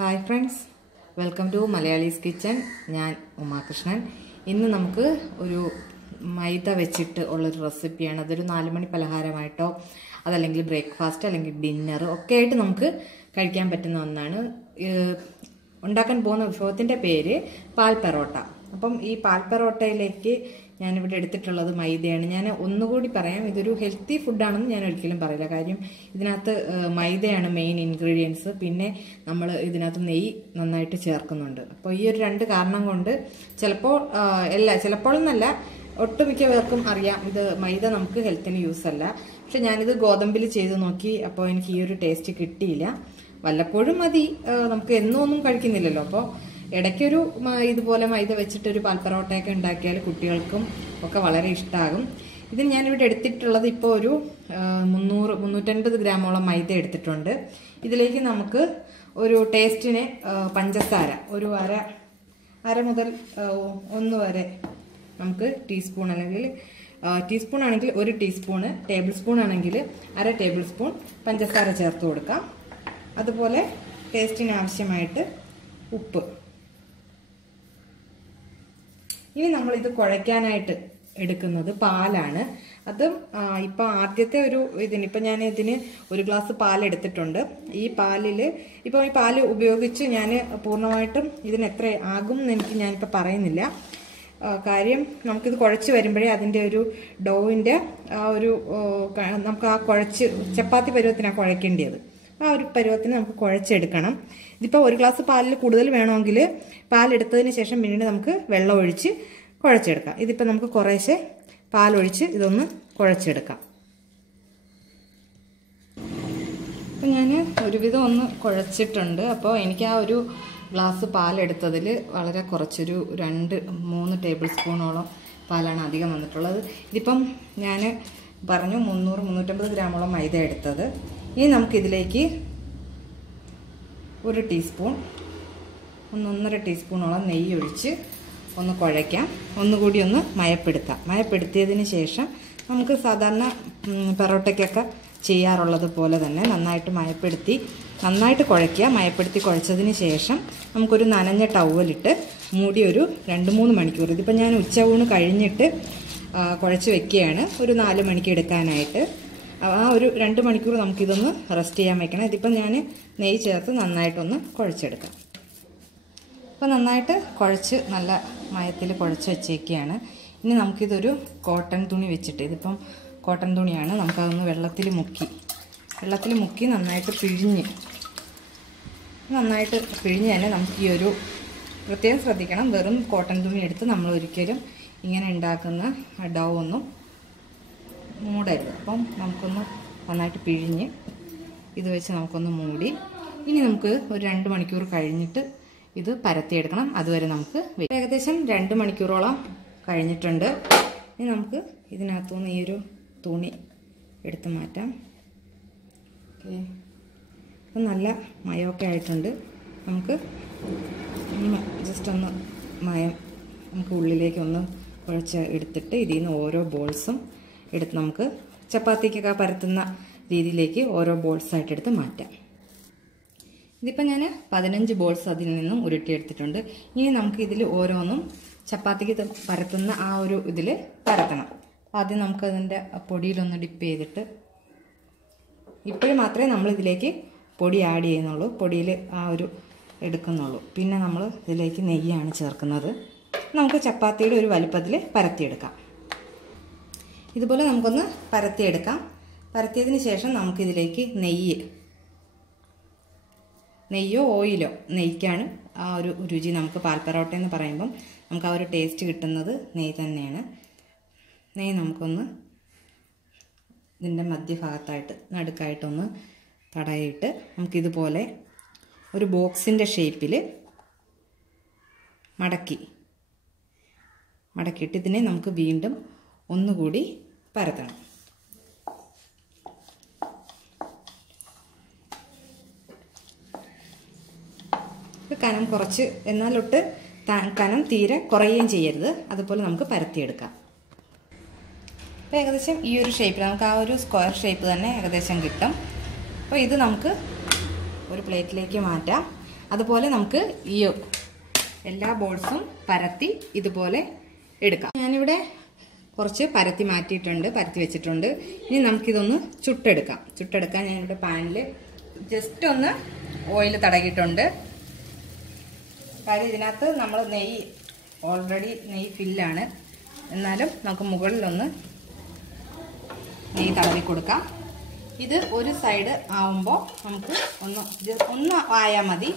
Hi friends, welcome to Malayalam's kitchen. ഞാൻ ഉമാകൃഷ്ണൻ. ഇന്ന് നമുക്ക് ഒരു മൈദ വെച്ചിട്ട് ഉള്ളൊരു റെസിപ്പിയാണ്. അതൊരു 4 മണി പലഹാരമായിട്ടോ അതല്ലെങ്കിൽ ബ്രേക്ക്ഫാസ്റ്റ് അല്ലെങ്കിൽ ഡിന്നർ ഒക്കെ ആയിട്ട് നമുക്ക് കഴിക്കാൻ പറ്റുന്ന ഒന്നാണ്. ഉണ്ടാക്കാൻ പോകുന്ന വിഭവത്തിന്റെ പേര് പാൽ പെറോട്ട. അപ്പം ഈ പാൽ പെറോട്ടയിലേക്ക് ഞാനിവിടെ എടുത്തിട്ടുള്ളത് മൈദയാണ്. ഞാൻ ഒന്നുകൂടി പറയാം, ഇതൊരു ഹെൽത്തി ഫുഡാണെന്ന് ഞാൻ ഒരിക്കലും പറയില്ല. കാര്യം ഇതിനകത്ത് മൈദയാണ് മെയിൻ ഇൻഗ്രീഡിയൻസ്. പിന്നെ നമ്മൾ ഇതിനകത്ത് നെയ്യ് നന്നായിട്ട് ചേർക്കുന്നുണ്ട്. അപ്പോൾ ഈ ഒരു 2 കാരണം കൊണ്ട് ചിലപ്പോഴൊന്നല്ല, ഒട്ടുമിക്ക പേർക്കും അറിയാം ഇത് മൈദ നമുക്ക് ഹെൽത്തിന് യൂസ് അല്ല. പക്ഷെ ഞാനിത് ഗോതമ്പിൽ ചെയ്ത് നോക്കി, അപ്പോൾ എനിക്ക് ഈ ഒരു ടേസ്റ്റ് കിട്ടിയില്ല. വല്ലപ്പോഴും മതി, നമുക്ക് എന്നൊന്നും കഴിക്കുന്നില്ലല്ലോ. അപ്പോൾ ഇടയ്ക്കൊരു ഇതുപോലെ മൈദ വെച്ചിട്ടൊരു പാൽ പെറോട്ടയൊക്കെ ഉണ്ടാക്കിയാൽ കുട്ടികൾക്കും ഒക്കെ വളരെ ഇഷ്ടമാകും. ഇതിന് ഞാനിവിടെ എടുത്തിട്ടുള്ളത് ഇപ്പോൾ ഒരു 350 ഗ്രാമോളം മൈദ എടുത്തിട്ടുണ്ട്. ഇതിലേക്ക് നമുക്ക് ഒരു ടേസ്റ്റിന് പഞ്ചസാര ഒരു അര മുതൽ 1 വരെ നമുക്ക് ടീസ്പൂൺ, അല്ലെങ്കിൽ ടീസ്പൂൺ ആണെങ്കിൽ 1 ടീസ്പൂണ്, ടേബിൾ സ്പൂൺ ആണെങ്കിൽ 1/2 ടേബിൾ സ്പൂൺ പഞ്ചസാര ചേർത്ത് കൊടുക്കാം. അതുപോലെ ടേസ്റ്റിന് ആവശ്യമായിട്ട് ഉപ്പ്. ഇനി നമ്മൾ ഇത് കുഴയ്ക്കാനായിട്ട് എടുക്കുന്നത് പാലാണ്. അതും ഇപ്പം ആദ്യത്തെ ഇപ്പം ഞാൻ ഇതിന് 1 ഗ്ലാസ് പാൽ എടുത്തിട്ടുണ്ട്. ഈ പാല് ഉപയോഗിച്ച് ഞാൻ പൂർണ്ണമായിട്ടും ഇതിന് എത്ര ആകും എന്ന് ഞാനിപ്പോൾ പറയുന്നില്ല. കാര്യം നമുക്കിത് കുഴച്ച് വരുമ്പോഴേ അതിൻ്റെ ഒരു ഡോവിൻ്റെ നമുക്ക് കുഴച്ച് ചപ്പാത്തി പരുവത്തിനാണ് കുഴയ്ക്കേണ്ടത്. ആ ഒരു പരുവത്തിന് നമുക്ക് കുഴച്ചെടുക്കണം. ഇതിപ്പോൾ 1 ഗ്ലാസ് പാലിൽ കൂടുതൽ വേണമെങ്കിൽ പാലെടുത്തതിന് ശേഷം പിന്നീട് നമുക്ക് വെള്ളം ഒഴിച്ച് കുഴച്ചെടുക്കാം. ഇതിപ്പോൾ നമുക്ക് കുറേശ്ശെ പാലൊഴിച്ച് ഇതൊന്ന് കുഴച്ചെടുക്കാം. അപ്പം ഞാൻ ഒരുവിധം ഒന്ന് കുഴച്ചിട്ടുണ്ട്. അപ്പോൾ എനിക്ക് ആ 1 ഗ്ലാസ് പാലെടുത്തതിൽ വളരെ കുറച്ചൊരു 2-3 ടേബിൾ സ്പൂണോളം പാലാണ് അധികം വന്നിട്ടുള്ളത്. ഇതിപ്പം ഞാൻ പറഞ്ഞു 300-350 ഗ്രാമോളം മൈദ എടുത്തത്. ഇനി നമുക്കിതിലേക്ക് 1 ടീസ്പൂൺ 1.5 ടീസ്പൂണോളം നെയ്യ് ഒഴിച്ച് ഒന്ന് കുഴയ്ക്കാം. ഒന്നുകൂടി ഒന്ന് മയപ്പെടുത്തിയതിന് ശേഷം നമുക്ക് സാധാരണ പെറോട്ടയ്ക്കൊക്കെ ചെയ്യാറുള്ളത് പോലെ തന്നെ നന്നായിട്ട് കുഴയ്ക്കുക. മയപ്പെടുത്തി കുഴച്ചതിന് ശേഷം നമുക്കൊരു നനഞ്ഞ ടവലിട്ട് മൂടി ഒരു 2-3 മണിക്കൂർ, ഇതിപ്പോൾ ഞാൻ ഉച്ചയൂണ് കഴിഞ്ഞിട്ട് കുഴച്ച് വെക്കുകയാണ്, ഒരു 4 മണിക്ക് എടുക്കാനായിട്ട്. ആ ഒരു 2 മണിക്കൂർ നമുക്കിതൊന്ന് റെസ്റ്റ് ചെയ്യാൻ വെക്കണം. ഇതിപ്പം ഞാൻ നെയ്യ് ചേർത്ത് നന്നായിട്ടൊന്ന് കുഴച്ചെടുക്കാം. അപ്പോൾ നന്നായിട്ട് കുഴച്ച് നല്ല മയത്തിൽ കുഴച്ച് വെച്ചേക്കുകയാണ്. ഇനി നമുക്കിതൊരു കോട്ടൺ തുണി വെച്ചിട്ട്, ഇതിപ്പം കോട്ടൺ തുണിയാണ്, നമുക്കതൊന്ന് വെള്ളത്തിൽ മുക്കി നന്നായിട്ട് പിഴിഞ്ഞ് തന്നെ നമുക്ക് ഈ ഒരു പ്രത്യേകം ശ്രദ്ധിക്കണം, വെറും കോട്ടൺ തുണി എടുത്ത് നമ്മൾ ഒരിക്കലും ഇങ്ങനെ ഉണ്ടാക്കുന്ന ഡൗ ഒന്നും മൂടരുത്. അപ്പം നമുക്കൊന്ന് നന്നായിട്ട് പിഴിഞ്ഞ് ഇത് വെച്ച് നമുക്കൊന്ന് മൂടി, ഇനി നമുക്ക് ഒരു 2 മണിക്കൂർ കഴിഞ്ഞിട്ട് ഇത് പരത്തിയെടുക്കണം. അതുവരെ നമുക്ക് ഏകദേശം 2 മണിക്കൂറോളം കഴിഞ്ഞിട്ടുണ്ട്. ഇനി നമുക്ക് ഇതിനകത്തുനിന്ന് ഈ ഒരു തുണി എടുത്ത് മാറ്റാം. ഓക്കെ, ഇപ്പം നല്ല മയമൊക്കെ ആയിട്ടുണ്ട്. നമുക്ക് ജസ്റ്റ് ഒന്ന് മയം നമുക്ക് ഉള്ളിലേക്കൊന്ന് കുഴച്ച് എടുത്തിട്ട് ഇതിൽ നിന്ന് ഓരോ ബോൾസും എടുത്ത് നമുക്ക് ചപ്പാത്തിക്കൊക്കെ പരത്തുന്ന രീതിയിലേക്ക് ഓരോ ബോൾസായിട്ട് എടുത്ത് മാറ്റാം. ഇതിപ്പോൾ ഞാൻ 15 ബോൾസ് അതിൽ നിന്നും ഉരുട്ടിയെടുത്തിട്ടുണ്ട്. ഇനി നമുക്ക് ഇതിൽ ഓരോന്നും ചപ്പാത്തിക്ക് പരത്തുന്ന ആ ഒരു ഇതിൽ പരത്തണം. ആദ്യം നമുക്കതിൻ്റെ പൊടിയിലൊന്ന് ഡിപ്പ് ചെയ്തിട്ട്, ഇപ്പോഴും മാത്രമേ നമ്മൾ ഇതിലേക്ക് പൊടി ആഡ് ചെയ്യുന്നുള്ളൂ, പൊടിയിൽ ആ ഒരു എടുക്കുന്നുള്ളൂ. പിന്നെ നമ്മൾ ഇതിലേക്ക് നെയ്യാണ് ചേർക്കുന്നത്. നമുക്ക് ചപ്പാത്തിയുടെ ഒരു വലുപ്പത്തിൽ പരത്തിയെടുക്കാം. ഇതുപോലെ നമുക്കൊന്ന് പരത്തിയെടുക്കാം. പരത്തിയതിന് ശേഷം നമുക്കിതിലേക്ക് നെയ്യോ ഓയിലോ, നെയ്ക്കാണ് ആ ഒരു രുചി. നമുക്ക് പാൽ പെറോട്ട എന്ന് പറയുമ്പം നമുക്ക് ആ ഒരു ടേസ്റ്റ് കിട്ടുന്നത് നെയ്യ് തന്നെയാണ്. നെയ്യ് നമുക്കൊന്ന് ഇതിൻ്റെ മധ്യഭാഗത്തായിട്ട് നടുക്കായിട്ടൊന്ന് തടയിട്ട് നമുക്കിതുപോലെ ഒരു ബോക്സിൻ്റെ ഷേപ്പിൽ മടക്കിയിട്ട് ഇതിനെ നമുക്ക് വീണ്ടും ഒന്നുകൂടി പരത്തണം. കനം കുറച്ച്, എന്നാലൊട്ട് കനം തീരെ കുറയുകയും ചെയ്യരുത്. അതുപോലെ നമുക്ക് പരത്തിയെടുക്കാം. അപ്പോൾ ഏകദേശം ഈ ഒരു ഷേപ്പിൽ നമുക്ക് ആ ഒരു സ്ക്വയർ ഷേപ്പ് തന്നെ ഏകദേശം കിട്ടും. അപ്പോൾ ഇത് നമുക്ക് ഒരു പ്ലേറ്റിലേക്ക് മാറ്റാം. അതുപോലെ നമുക്ക് ഈ എല്ലാ ബോൾസും പരത്തി ഇതുപോലെ എടുക്കാം. ഞാനിവിടെ കുറച്ച് പരത്തി മാറ്റിയിട്ടുണ്ട്, പരത്തി വെച്ചിട്ടുണ്ട്. ഇനി നമുക്കിതൊന്ന് ചുട്ടെടുക്കാൻ ഞാനിവിടെ പാനിൽ ജസ്റ്റ് ഒന്ന് ഓയിൽ തടകിയിട്ടുണ്ട്. കാര്യം ഇതിനകത്ത് നമ്മൾ ഓൾറെഡി നെയ്യ് ഫില്ലാണ്. എന്നാലും നമുക്ക് മുകളിലൊന്ന് നെയ്യ് തടവി കൊടുക്കാം. ഇത് ഒരു സൈഡ് ആവുമ്പോൾ നമുക്ക് ഒന്ന് ആയാൽ മതി.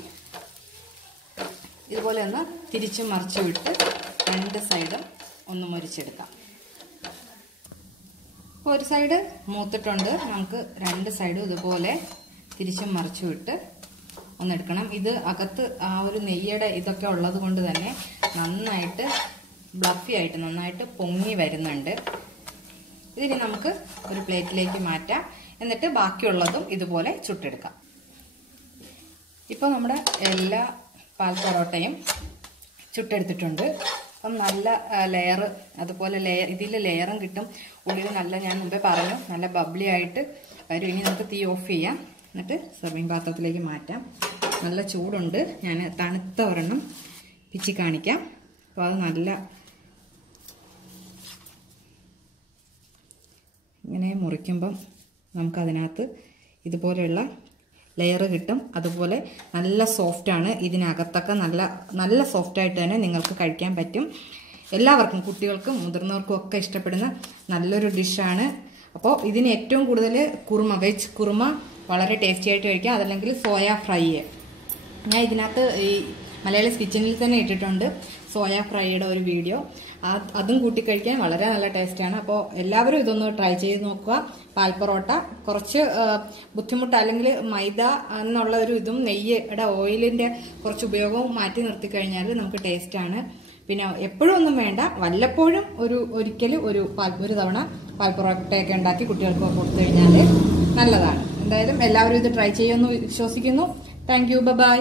ഇതുപോലെ ഒന്ന് തിരിച്ചും മറിച്ചും ഇട്ട് രണ്ട് സൈഡും ഒന്ന് മുരിച്ചെടുക്കാം. ഇപ്പോൾ ഒരു സൈഡ് മൂത്തിട്ടുണ്ട്. നമുക്ക് രണ്ട് സൈഡും ഇതുപോലെ തിരിച്ചും മറിച്ചും ഇട്ട് ഒന്നെടുക്കണം. ഇത് അകത്ത് ആ ഒരു നെയ്യുടെ ഇതൊക്കെ ഉള്ളത് കൊണ്ട് തന്നെ നന്നായിട്ട് ബ്ലഫി ആയിട്ട് നന്നായിട്ട് പൊങ്ങി വരുന്നുണ്ട്. ഇതിനി നമുക്ക് ഒരു പ്ലേറ്റിലേക്ക് മാറ്റാം. എന്നിട്ട് ബാക്കിയുള്ളതും ഇതുപോലെ ചുട്ടെടുക്കാം. ഇപ്പോൾ നമ്മുടെ എല്ലാ പാൽ പൊറോട്ടയും ചുട്ടെടുത്തിട്ടുണ്ട്. അപ്പം നല്ല ലെയർ, അതുപോലെ ഇതിൽ ലെയറും കിട്ടും, ഉള്ളിൽ നല്ല, ഞാൻ മുമ്പേ പറഞ്ഞു, നല്ല ബബ്ലി ആയിട്ട് വരും. ഇനി നമുക്ക് തീ ഓഫ് ചെയ്യാം. എന്നിട്ട് സെർവിങ് പാത്രത്തിലേക്ക് മാറ്റാം. നല്ല ചൂടുണ്ട്. ഞാൻ തണുത്ത ഒരെണ്ണം പിച്ചി കാണിക്കാം. അപ്പോൾ അത് നല്ല ഇങ്ങനെ മുറിക്കുമ്പം നമുക്കതിനകത്ത് ഇതുപോലെയുള്ള ലെയർ കിട്ടും. അതുപോലെ നല്ല സോഫ്റ്റാണ്. ഇതിനകത്തൊക്കെ നല്ല സോഫ്റ്റായിട്ട് തന്നെ നിങ്ങൾക്ക് കഴിക്കാൻ പറ്റും. എല്ലാവർക്കും, കുട്ടികൾക്കും മുതിർന്നവർക്കും ഒക്കെ ഇഷ്ടപ്പെടുന്ന നല്ലൊരു ഡിഷാണ്. അപ്പോൾ ഇതിന് ഏറ്റവും കൂടുതൽ വെജ് കുറുമ വളരെ ടേസ്റ്റി ആയിട്ട് കഴിക്കാം. അതല്ലെങ്കിൽ സോയ ഫ്രൈ. ഞാൻ ഇതിനകത്ത് ഈ മലയാളീസ് കിച്ചണിൽ തന്നെ ഇട്ടിട്ടുണ്ട് സോയ ഫ്രൈയുടെ ഒരു വീഡിയോ. അതും കൂട്ടിക്കഴിക്കാൻ വളരെ നല്ല ടേസ്റ്റാണ്. അപ്പോൾ എല്ലാവരും ഇതൊന്ന് ട്രൈ ചെയ്ത് നോക്കുക. പാൽ പൊറോട്ട കുറച്ച് ബുദ്ധിമുട്ട്, അല്ലെങ്കിൽ മൈദ എന്നുള്ള ഒരു ഇതും നെയ്യുടെ ഓയിലിൻ്റെ കുറച്ച് ഉപയോഗവും മാറ്റി നിർത്തി കഴിഞ്ഞാൽ നമുക്ക് ടേസ്റ്റാണ്. പിന്നെ എപ്പോഴും ഒന്നും വേണ്ട, വല്ലപ്പോഴും ഒരിക്കലും ഒരു തവണ പാൽ പൊറോട്ടയൊക്കെ ഉണ്ടാക്കി കുട്ടികൾക്ക് കൊടുത്തു കഴിഞ്ഞാൽ നല്ലതാണ്. എന്തായാലും എല്ലാവരും ഇത് ട്രൈ ചെയ്യുമെന്ന് വിശ്വസിക്കുന്നു. Thank you. ബൈ.